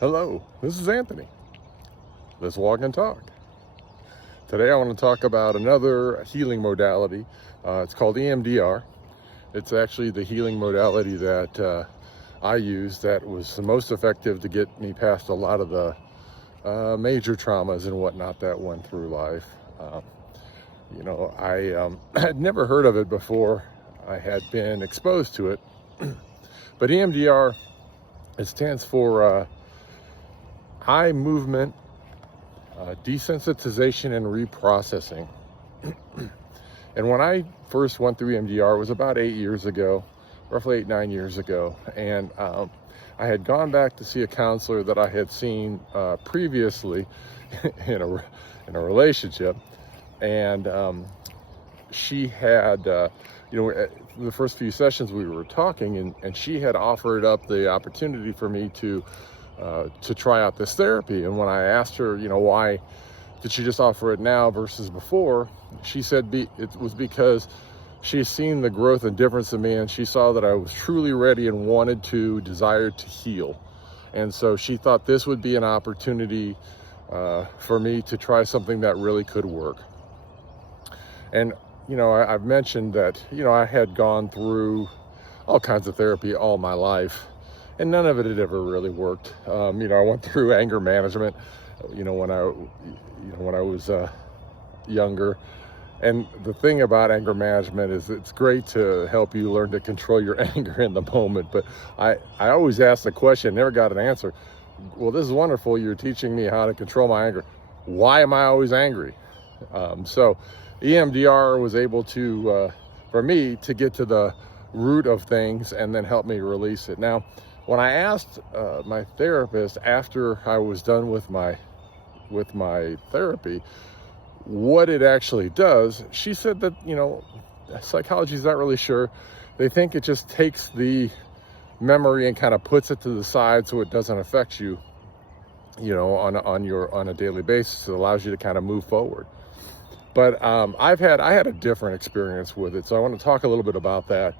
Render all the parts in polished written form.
Hello, this is Anthony. Let's walk and talk. Today I want to talk about another healing modality. It's called EMDR. It's actually the healing modality that I used that was the most effective to get me past a lot of the major traumas and whatnot that went through life. I had never heard of it before I had been exposed to it. But EMDR, it stands for eye movement desensitization and reprocessing. And when I first went through EMDR, it was about 8 years ago, roughly 8-9 years ago. And I had gone back to see a counselor that I had seen previously in a relationship. And she had, the first few sessions we were talking, and she had offered up the opportunity for me to try out this therapy. And when I asked her, why did she just offer it now versus before, she said it was because she's seen the growth and difference in me, and she saw that I was truly ready and desired to heal. And so she thought this would be an opportunity for me to try something that really could work. And I've mentioned that I had gone through all kinds of therapy all my life, and none of it had ever really worked. I went through anger management, when I was younger. And the thing about anger management is it's great to help you learn to control your anger in the moment. But I always asked the question, never got an answer. Well, this is wonderful. You're teaching me how to control my anger. Why am I always angry? So EMDR was able to, for me, to get to the root of things and then help me release it. Now, when I asked my therapist after I was done with my therapy what it actually does, she said that psychology is not really sure. They think it just takes the memory and kind of puts it to the side so it doesn't affect you, on a daily basis. It allows you to kind of move forward. But I had a different experience with it, so I want to talk a little bit about that.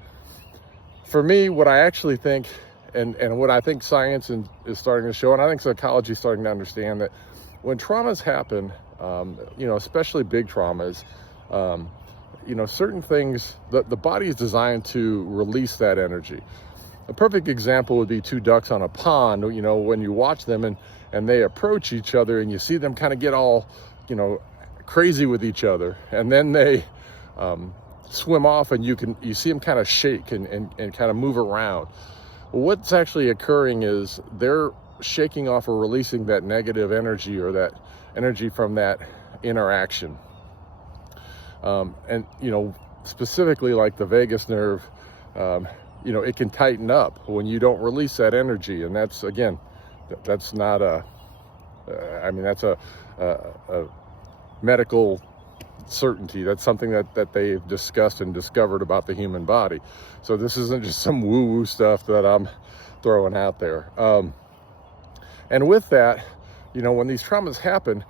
For me, what I actually think, and what I think science is starting to show, and I think psychology is starting to understand, that when traumas happen, especially big traumas, certain things, the body is designed to release that energy. A perfect example would be two ducks on a pond. When you watch them and they approach each other, and you see them kind of get all, crazy with each other, and then they swim off, and you see them kind of shake and kind of move around. What's actually occurring is they're shaking off or releasing that negative energy or that energy from that interaction. And specifically like the vagus nerve, it can tighten up when you don't release that energy. And that's, again, that's not that's a medical certainty. That's something that they've discussed and discovered about the human body. So this isn't just some woo-woo stuff that I'm throwing out there. And with that, when these traumas happen,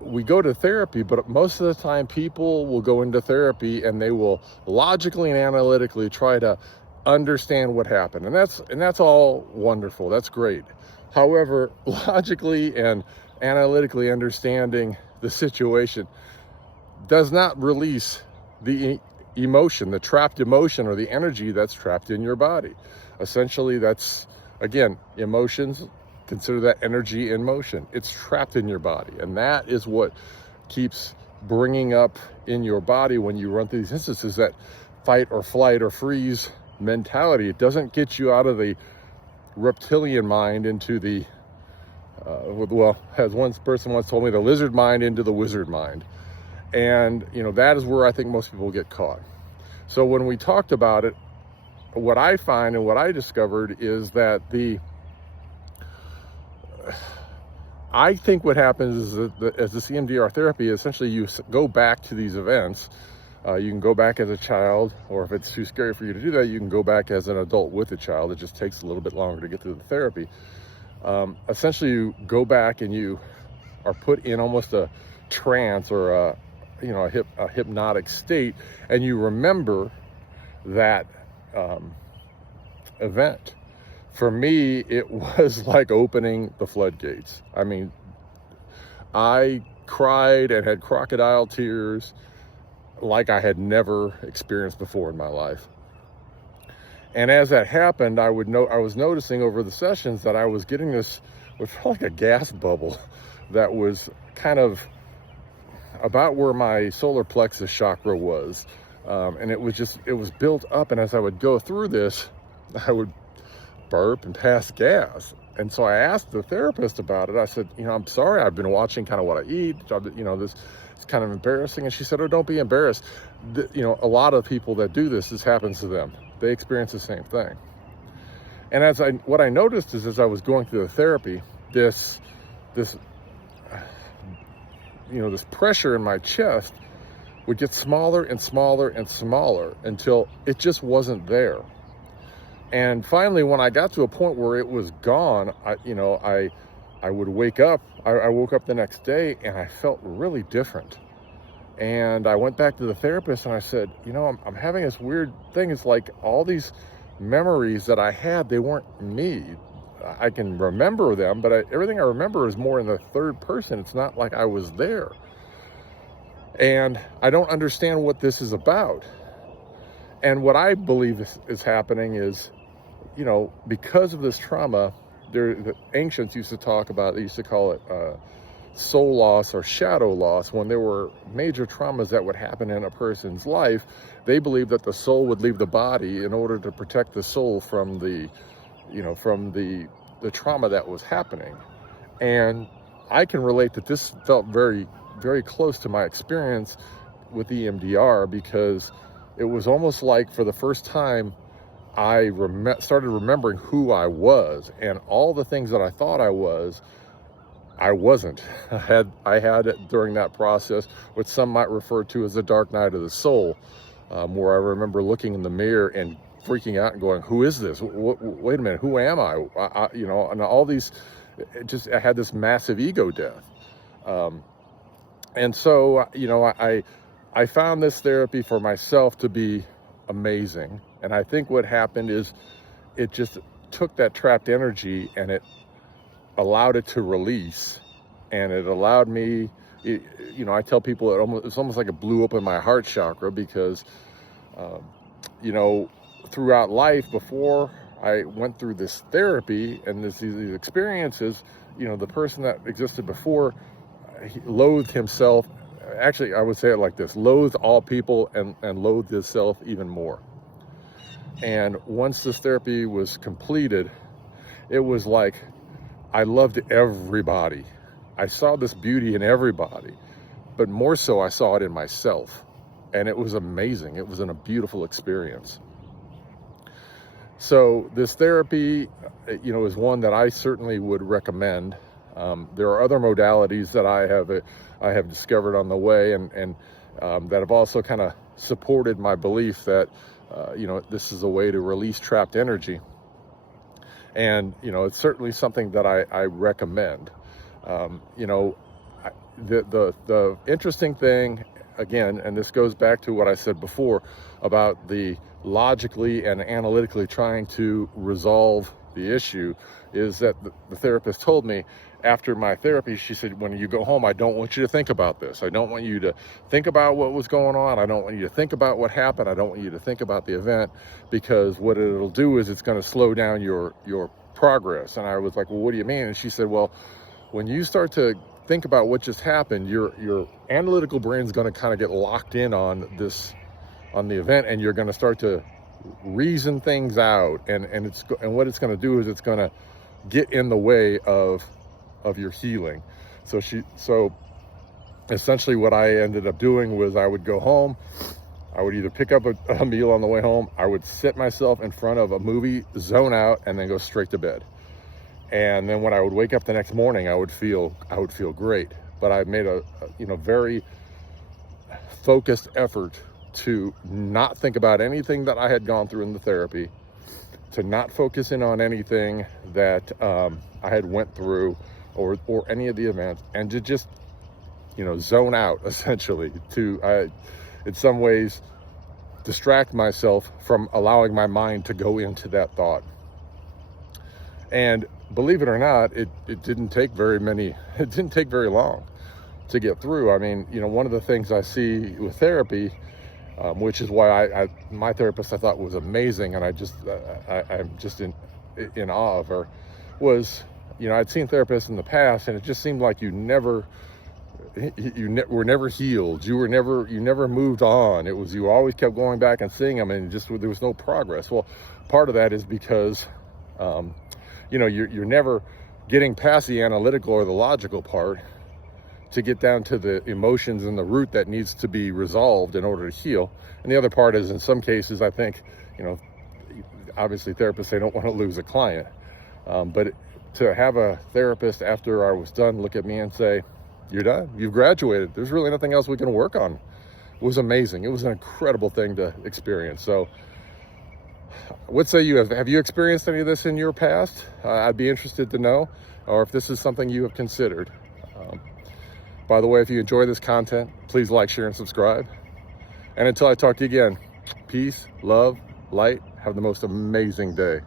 we go to therapy, but most of the time people will go into therapy and they will logically and analytically try to understand what happened. And that's all wonderful. That's great. However, logically and analytically understanding the situation does not release the emotion, the trapped emotion, or the energy that's trapped in your body. Essentially, that's, again, emotions. Consider that energy in motion. It's trapped in your body. And that is what keeps bringing up in your body when you run through these instances, that fight or flight or freeze mentality. It doesn't get you out of the reptilian mind into the, as one person once told me, the lizard mind into the wizard mind. And, that is where I think most people get caught. So when we talked about it, what I find and what I discovered is that I think what happens is that as the EMDR therapy, essentially you go back to these events. You can go back as a child, or if it's too scary for you to do that, you can go back as an adult with a child. It just takes a little bit longer to get through the therapy. Essentially, you go back and you are put in almost a trance or a hypnotic state, and you remember that event. for me, it was like opening the floodgates. I mean, I cried and had crocodile tears like I had never experienced before in my life. And as that happened, I was noticing over the sessions that I was getting this, what felt like a gas bubble that was kind of about where my solar plexus chakra was. And it was built up. And as I would go through this, I would burp and pass gas. And so I asked the therapist about it. I said, I'm sorry, I've been watching kind of what I eat. This is kind of embarrassing. And she said, oh, don't be embarrassed. A lot of people that do this happens to them. They experience the same thing. And what I noticed is, as I was going through the therapy, this pressure in my chest would get smaller and smaller and smaller until it just wasn't there. And finally, when I got to a point where it was gone, I would wake up. I woke up the next day and I felt really different. And I went back to the therapist and I said, I'm having this weird thing. It's like all these memories that I had, they weren't me. I can remember them, but everything I remember is more in the third person. It's not like I was there. And I don't understand what this is about. And what I believe is happening is, because of this trauma, the ancients used to talk about, they used to call it soul loss or shadow loss. When there were major traumas that would happen in a person's life, they believed that the soul would leave the body in order to protect the soul from the trauma that was happening. And I can relate that this felt very, very close to my experience with EMDR, because it was almost like for the first time I started remembering who I was, and all the things that I thought I was, I wasn't. I had it during that process, which some might refer to as the dark night of the soul, where I remember looking in the mirror and freaking out and going, who is this? Wait a minute, who am I? And all these, I had this massive ego death. And so, I found this therapy for myself to be amazing. And I think what happened is it just took that trapped energy and it allowed it to release. And it allowed me, I tell people it's almost like it blew open my heart chakra, because, throughout life, before I went through this therapy and these experiences, the person that existed before, he loathed himself. Actually, I would say it like this: loathed all people and loathed himself even more. And once this therapy was completed, it was like I loved everybody. I saw this beauty in everybody, but more so I saw it in myself. And it was amazing. It was a beautiful experience. So this therapy, is one that I certainly would recommend. There are other modalities that I have discovered on the way, and that have also kind of supported my belief that this is a way to release trapped energy. And it's certainly something that I recommend. The interesting thing, again, and this goes back to what I said before about the logically and analytically trying to resolve the issue, is that the therapist told me after my therapy, she said, when you go home, I don't want you to think about this. I don't want you to think about what was going on. I don't want you to think about what happened. I don't want you to think about the event, because what it'll do is it's going to slow down your progress. And I was like, well, what do you mean? And she said, well, when you start to think about what just happened, your analytical brain's going to kind of get locked in on the event, and you're going to start to reason things out, and what it's going to do is it's going to get in the way of your healing. So essentially what I ended up doing was I would go home, I would either pick up a meal on the way home, I would sit myself in front of a movie, zone out, and then go straight to bed. And then when I would wake up the next morning, I would feel great. But I made a very focused effort to not think about anything that I had gone through in the therapy, to not focus in on anything that I had went through or any of the events, and to just zone out, essentially, to in some ways distract myself from allowing my mind to go into that thought. And believe it or not, it didn't take it didn't take very long to get through. I mean, you know, one of the things I see with therapy, which is why my therapist I thought was amazing, and I'm just in awe of her, was, you know, I'd seen therapists in the past, and it just seemed like you were never healed. You never moved on. It was, you always kept going back and seeing them, and there was no progress. Well, part of that is because, you know, you're never getting past the analytical or the logical part to get down to the emotions and the root that needs to be resolved in order to heal. And the other part is, in some cases, I think, you know, obviously therapists, they don't want to lose a client. But to have a therapist after I was done look at me and say, "You're done, you've graduated, there's really nothing else we can work on," it was amazing. It was an incredible thing to experience. So what say you? Have you experienced any of this in your past? I'd be interested to know, or if this is something you have considered. By the way, if you enjoy this content, please like, share, and subscribe. And until I talk to you again, peace, love, light. Have the most amazing day.